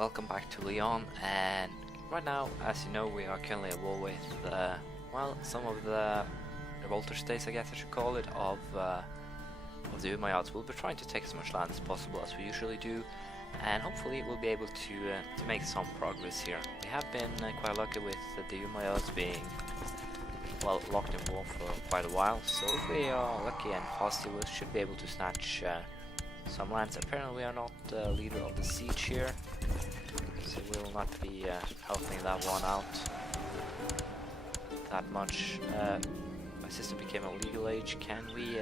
welcome back to Leon, and right now, as you know, we are currently at war with, well, some of the revolter states, I guess I should call it, of the Umayyads. We'll be trying to take as much land as possible, as we usually do, and hopefully we'll be able to make some progress here. We have been quite lucky with the Umayyads being, well, locked in war for quite a while, so if we are lucky and positive, we should be able to snatch some lands. Apparently we are not leader of the siege here, so we will not be helping that one out that much. My sister became a legal age. Can we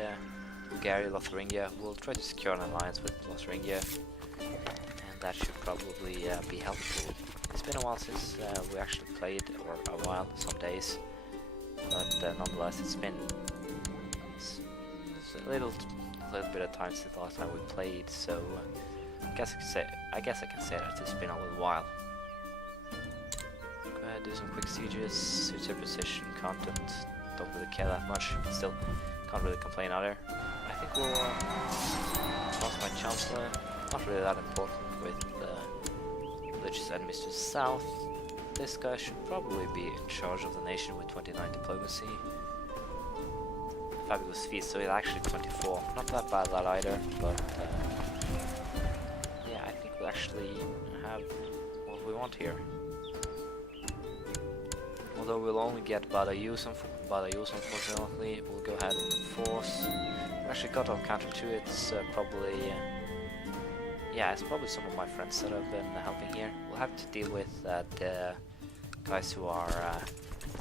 Bulgaria, Lotharingia? We'll try to secure an alliance with Lotharingia, and that should probably be helpful. It's been a while since we actually played, or a while, some days, but nonetheless it's been a little bit of time since the last time we played, so I guess I can say that it's been a little while. Go ahead, do some quick sieges, suits your position, content, don't really care that much, but still can't really complain either. I think we'll lost my Chancellor, not really that important with religious enemies to the south. This guy should probably be in charge of the nation with 29 diplomacy. Fabulous feast, so it's actually 24. Not that bad that either, but yeah, I think we actually have what we want here. Although we'll only get Badayus unfortunately, we'll go ahead and enforce. We actually got our counter to it. It's probably yeah, it's probably some of my friends that have been helping here. We'll have to deal with the guys who are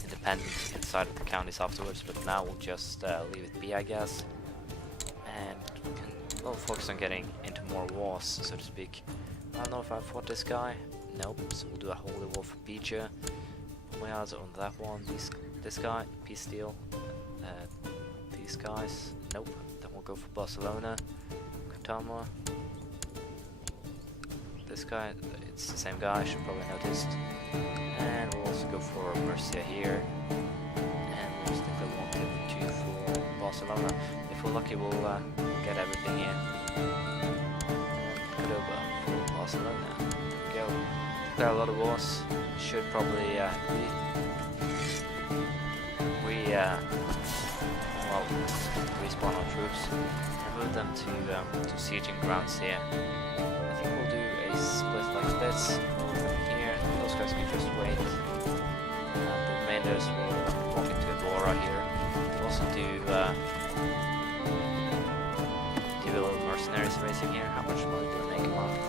independent inside of the counties afterwards, but now we'll just leave it be, I guess, and we'll focus on getting into more wars, so to speak. I don't know if I fought this guy. Nope, so we'll do a holy war for Bija. My odds on that one. This guy, peace deal. These guys, nope. Then we'll go for Barcelona, Katama. This guy, it's the same guy, I should probably noticed. And we'll also go for Murcia here. And we'll stick the 152 for Barcelona. If we're lucky, we'll get everything here. Good over for Barcelona. There we go. There are a lot of wars. Should probably well, respawn our troops and move them to sieging grounds here. I think we'll do a split like this here. Those guys can just wait. The remainders will walk into Evora here. We'll also do a little mercenaries racing here. How much money do we make a month?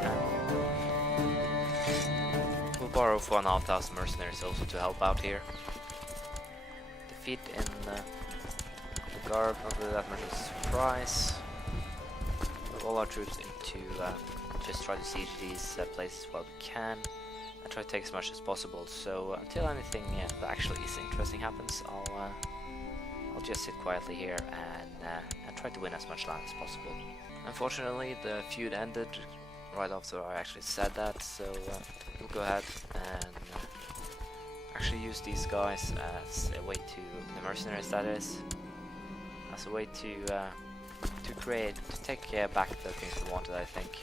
10. We'll borrow 4,500 mercenaries also to help out here. Defeat in Bulgaria, not really that much of a surprise. Move all our troops into just try to siege these places while we can, and try to take as much as possible. So until anything that actually is interesting happens, I'll just sit quietly here and try to win as much land as possible. Unfortunately, the feud ended right after I actually said that, so we'll go ahead and actually use these guys as a way to, the mercenaries that is, as a way to take back the things we wanted, I think.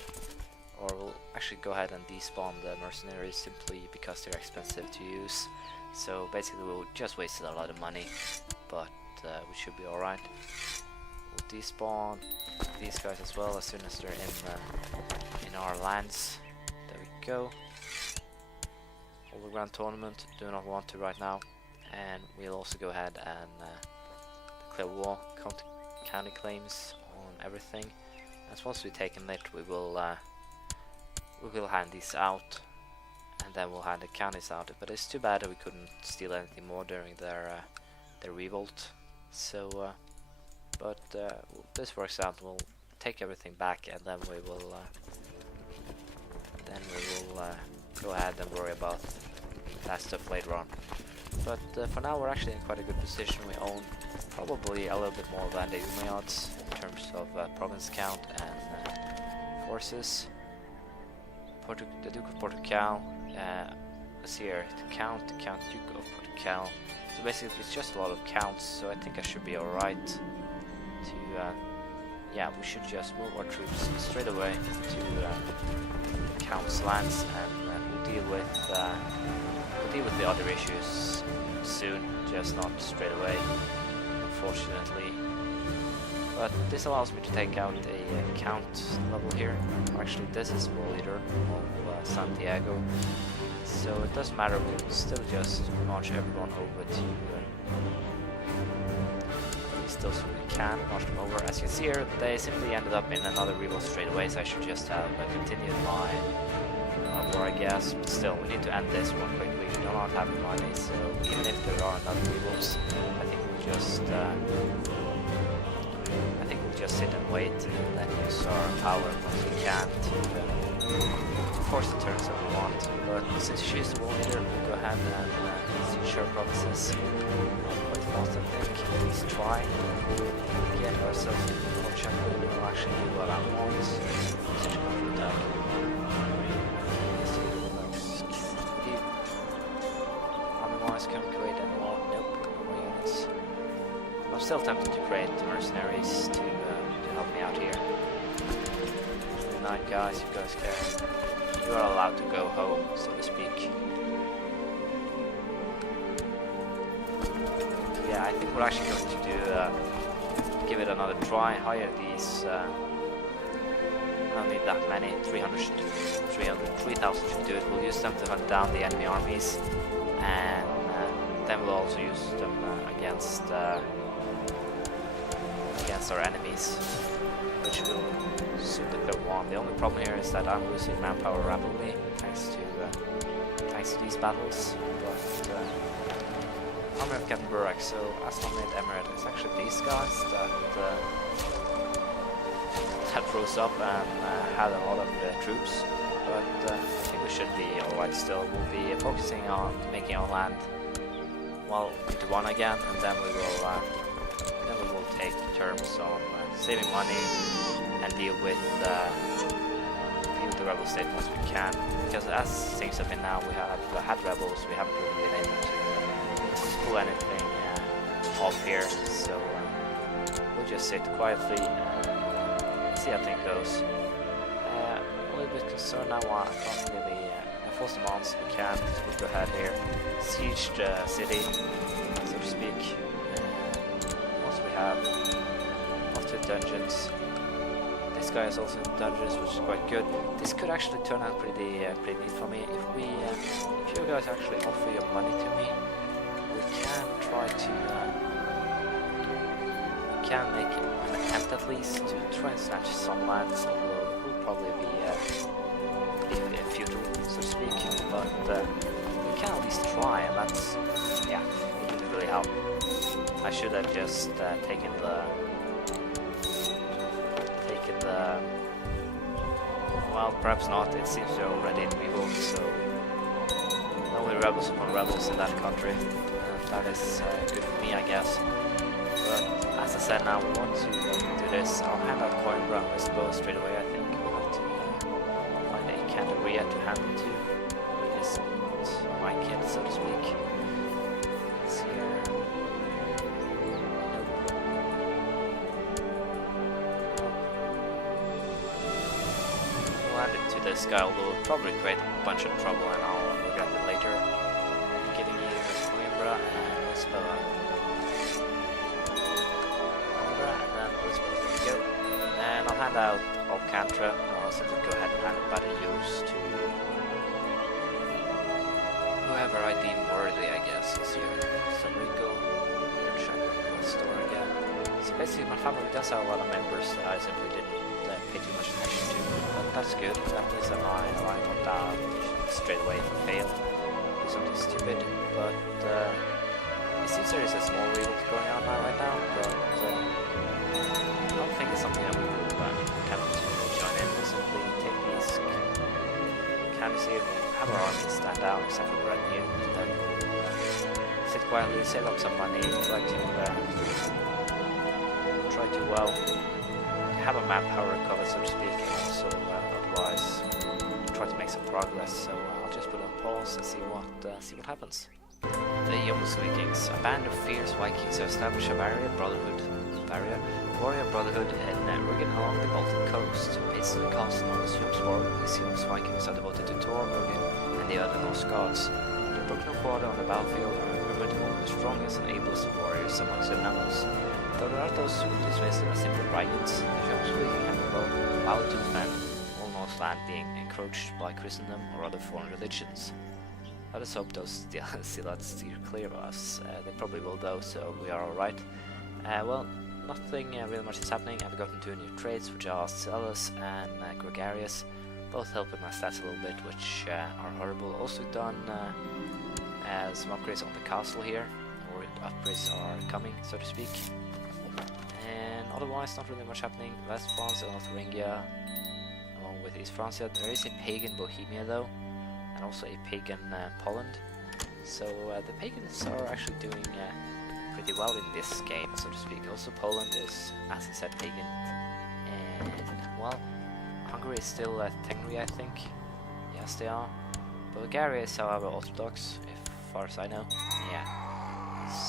Or we'll actually go ahead and despawn the mercenaries simply because they're expensive to use. So basically we'll just wasted a lot of money, but we should be alright. We'll despawn these guys as well as soon as they're in our lands. There we go. All the grand tournament, do not want to right now. And we'll also go ahead and declare war, county claims on everything. As once we've taken it, we will hand these out, and then we'll hand the counties out. But it's too bad that we couldn't steal anything more during their revolt. So, but this works out. We'll take everything back, and then we will go ahead and worry about that stuff later on. But for now, we're actually in quite a good position. We own probably a little bit more than the Umayyads in terms of province count and forces. The Duke of Portugal, let's see here, the Count Duke of Portugal. So basically it's just a lot of counts, so I think I should be alright to yeah, we should just move our troops straight away to Count's lands, and we'll deal with the other issues soon, just not straight away, unfortunately. But this allows me to take out a count level here. Actually, this is war leader of Santiago, so it doesn't matter. We'll still just march everyone over to at least those who can march them over. As you can see here, they simply ended up in another revolt straight away, so I should just have continued my war, I guess. But still, we need to end this one quickly. We do not have money, so even if there are another revolts, I think we'll just sit and wait and then use our power once we can to force the turns that we want. But since she's the war leader, we'll go ahead and siege her provinces quite fast, I think. At least try to get ourselves in the champion. We'll actually do what I want. Siege counterattack. Army-wise, can we create any more? Nope, no more units. I'm still tempted to create mercenaries to help me out here. 9 guys, you guys can. You are allowed to go home, so to speak. Yeah, I think we're actually going to do give it another try. Hire these. I don't need that many. 3,000 should do it. We'll use them to hunt down the enemy armies, and then we'll also use them against our enemies, which will suit the third one. The only problem here is that I'm losing manpower rapidly thanks to these battles. But Army of Captain Burak, so Aslamid Emirate, it's actually these guys that rose up and had a lot of troops. But I think we should be alright still. We'll be focusing on making our land into one again, and then we will take terms on saving money and deal with the rebel state once we can. Because as things have been now, we have had rebels. We haven't really been able to pull anything off here. So we'll just sit quietly and see how things goes. A little bit concerned now. I can't really enforce demands. We can. So we'll go ahead here, siege the city, so to speak. Once we have after dungeons, this guy is also in dungeons, which is quite good. This could actually turn out pretty neat for me. If you guys actually offer your money to me, we can try to we can make an attempt at least to try and snatch some lands, although it will probably be futile, so to speak. But we can at least try, and that's it would really help. I should have just taken the well, perhaps not. It seems they're already in revolt, so only rebels upon rebels in that country. That is good for me, I guess. But as I said, now we want to do this. I'll hand out Coimbra, I suppose, straight away. I think we'll have to find a Cantabria to hand it to. It isn't my kid, so to speak. Let's see here. This guy, although it'll probably create a bunch of trouble and I'll regret it later. I'm giving you Coimbra and Lisboa. Coimbra and then Lisboa. There we go. And I'll hand out Alcantara. I'll simply go ahead and hand it Badajoz to whoever I deem worthy, I guess. Is here. Rico. Check the store again. So basically my family does have a lot of members that I simply didn't pay too much attention to. That's good. That means that I won't die straight away if I fail. Do something stupid. But it seems there is a small revolt going on right now. But I don't think it's something I will attempt to join in. We'll simply take these candidacy, have our army stand down except for the retinue, and then sit quietly, save up some money, try to have a manpower recover, so to speak, and also otherwise try to make some progress. So I'll just put on pause and see what happens. The Yomus Vikings, a band of fierce Vikings who established a barrier brotherhood. barrier. Warrior Brotherhood in Rugen along the Baltic coast. Based in the castle known as Jomsborg, these Swedish Vikings are devoted to Thor, Odin, and the other Norse gods. The broken quarter on the battlefield are remembered among the strongest and ablest warriors amongst their numbers. Though there are those who dismiss them as simple brigands, the Jomsborg have been allowed to defend all Norse land being encroached by Christendom or other foreign religions. Let us hope those zealots steer clear of us. They probably will though, so we are alright. Well, nothing really much is happening. I've gotten 2 new traits, which are Celis and Gregarious, both helping my stats a little bit, which are horrible. Also done some upgrades on the castle here, or upgrades are coming, so to speak. And otherwise, not really much happening. West France and North Thuringia, along with East Francia. There is a pagan Bohemia though, and also a pagan Poland. So the pagans are actually doing pretty well in this game, so to speak. Also Poland is, as I said, pagan. And, well, Hungary is still technically, I think. Yes, they are. Bulgaria is, however, Orthodox, as far as I know. Yeah.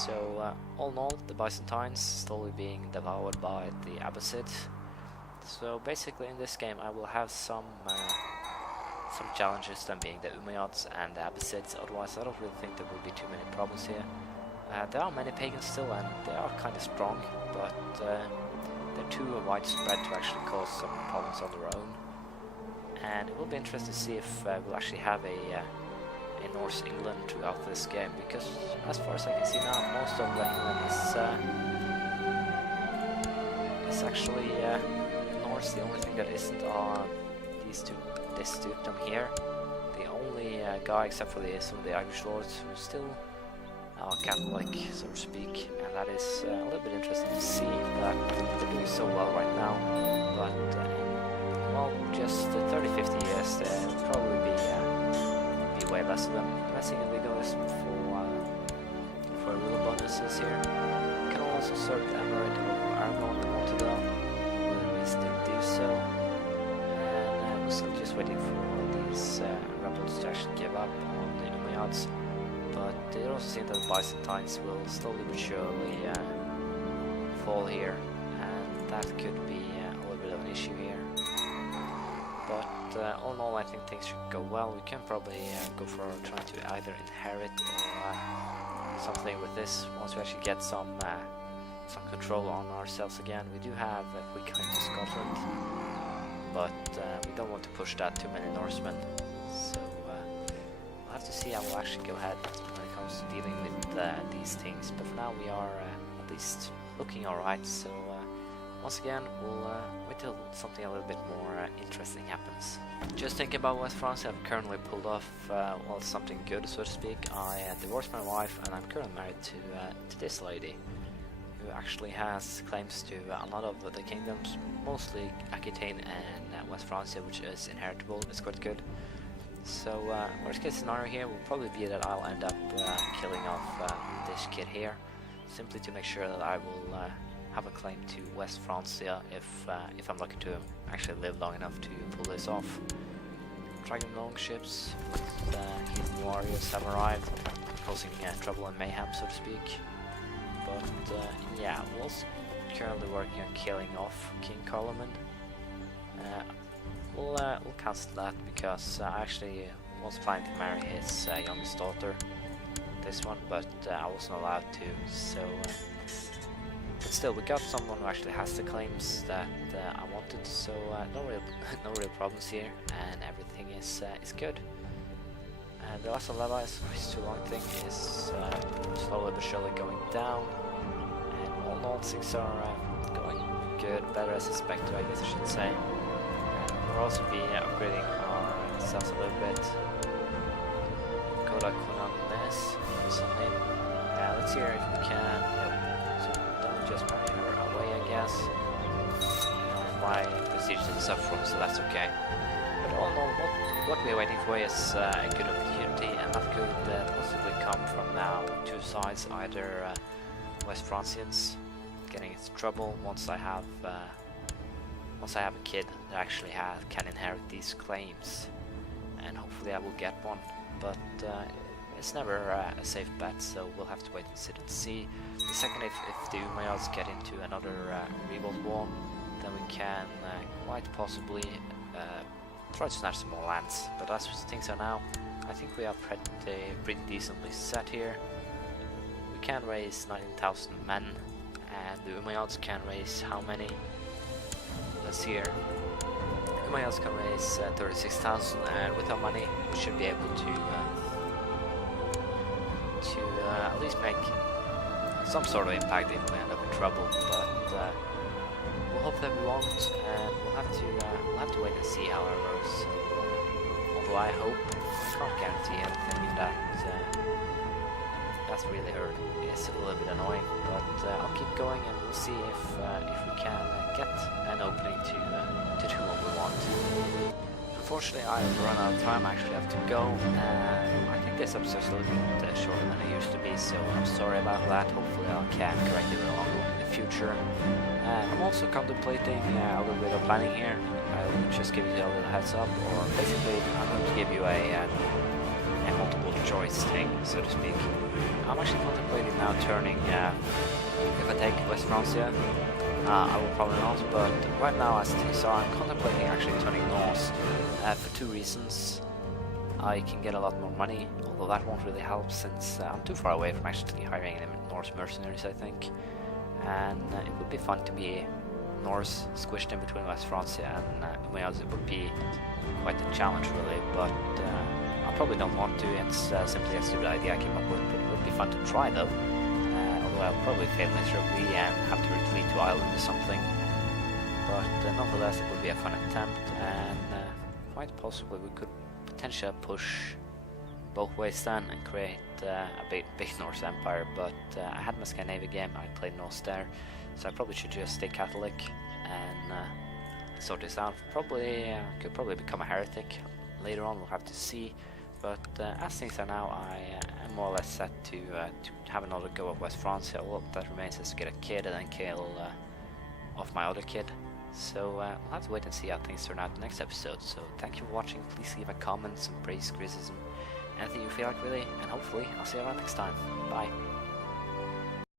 So, all in all, the Byzantines slowly being devoured by the Abbasids. So, basically, in this game, I will have some challenges, them being the Umayyads and the Abbasids. Otherwise, I don't really think there will be too many problems here. There are many pagans still, and they are kind of strong, but they're too widespread to actually cause some problems on their own. And it will be interesting to see if we'll actually have a Norse England throughout this game, because as far as I can see now, most of England is actually Norse. The only thing that isn't are this dukedom here. The only guy, except for some of the Irish lords, who still Catholic, so to speak, and that is a little bit interesting to see that they're doing so well right now. But well, just 30-50 years, there will probably be way less of them. Messing in legalism for ruler bonuses here. You can also serve the Emirate of Aragon onto them. There is to do so, and we're still just waiting for all these rebels to actually give up on the Umayyads. But it also seems that the Byzantines will slowly but surely fall here, and that could be a little bit of an issue here. But all in all, I think things should go well. We can probably go for trying to either inherit or something with this once we actually get some control on ourselves again. We do have a quick claim to Scotland, but we don't want to push that too many Norsemen. So we'll have to see how we'll actually go ahead when it comes to dealing with these things. But for now, we are at least looking alright. So once again, we'll wait till something a little bit more interesting happens. Just thinking about West France, I've currently pulled off well, something good, so to speak. I divorced my wife, and I'm currently married to this lady, who actually has claims to a lot of the kingdoms, mostly Aquitaine and West Francia, which is inheritable. It's quite good. So worst case scenario here will probably be that I'll end up killing off this kid here, simply to make sure that I will have a claim to West Francia if I'm lucky to actually live long enough to pull this off. Dragon longships with heathen warriors have arrived, causing trouble and mayhem, so to speak. But yeah, we're also currently working on killing off King Carloman. We'll cancel that because I actually was planning to marry his youngest daughter, this one, but I wasn't allowed to. So, but still, we got someone who actually has the claims that I wanted. So no real problems here, and everything is good. And the last of Levi's too long thing is slowly but surely going down, and all in all things are going good, better as expected, I guess I should say. We'll also be upgrading ourselves a little bit. Koda Konanes is her name. Let's hear if we can. So don't just marry her away, I guess. My prestige is up from, so that's okay. But all in all, what we're waiting for is a good opportunity, and that could possibly come from now two sides, either West Francians getting into trouble once I have a kid that actually can inherit these claims, and hopefully I will get one. But it's never a safe bet, so we'll have to wait and sit and see. The second, if the Umayyads get into another revolt war, then we can quite possibly try to snatch some more lands. But as things are now, I think we are pretty decently set here. We can raise 19,000 men, and the Umayyads can raise how many? Let's see here. Umayyads can raise 36,000, and with our money we should be able to at least make some sort of impact if we end up in trouble. But we'll hope that we won't, and we'll have to wait and see. However, so, although I hope, I can't guarantee anything. That's really hurt. It's a little bit annoying, but I'll keep going, and we'll see if we can get an opening to do what we want. Unfortunately, I've run out of time. I actually have to go. I think this episode's a little bit shorter than it used to be, so I'm sorry about that. Hopefully I can correct it along in the future. I'm also contemplating a little bit of planning here. I will just give you a little heads up, or basically I'm going to give you a multiple choice thing, so to speak. I'm actually contemplating now turning, if I take West Francia, I will probably not, but right now as things are, I'm contemplating actually turning north for two reasons. I can get a lot more money, although that won't really help since I'm too far away from actually hiring any Norse mercenaries, I think. And it would be fun to be Norse squished in between West Francia and Umayyads. It would be quite a challenge really, but I probably don't want to. It's simply a stupid idea I came up with, but it would be fun to try though. Although I'll probably fail miserably and have to retreat to Ireland or something. But nonetheless, it would be a fun attempt, and quite possibly we could potentially push both ways then and create a big Norse empire. But I had my Scandinavia game, I played Norse there, so I probably should just stay Catholic and sort this out. Probably could probably become a heretic later on. We'll have to see. But as things are now, I am more or less set to have another go at West Francia. All that remains is to get a kid and then kill off my other kid. So we'll have to wait and see how things turn out in the next episode. So thank you for watching. Please leave a comment, some praise, criticism, anything you feel like really. And hopefully I'll see you around next time. Bye.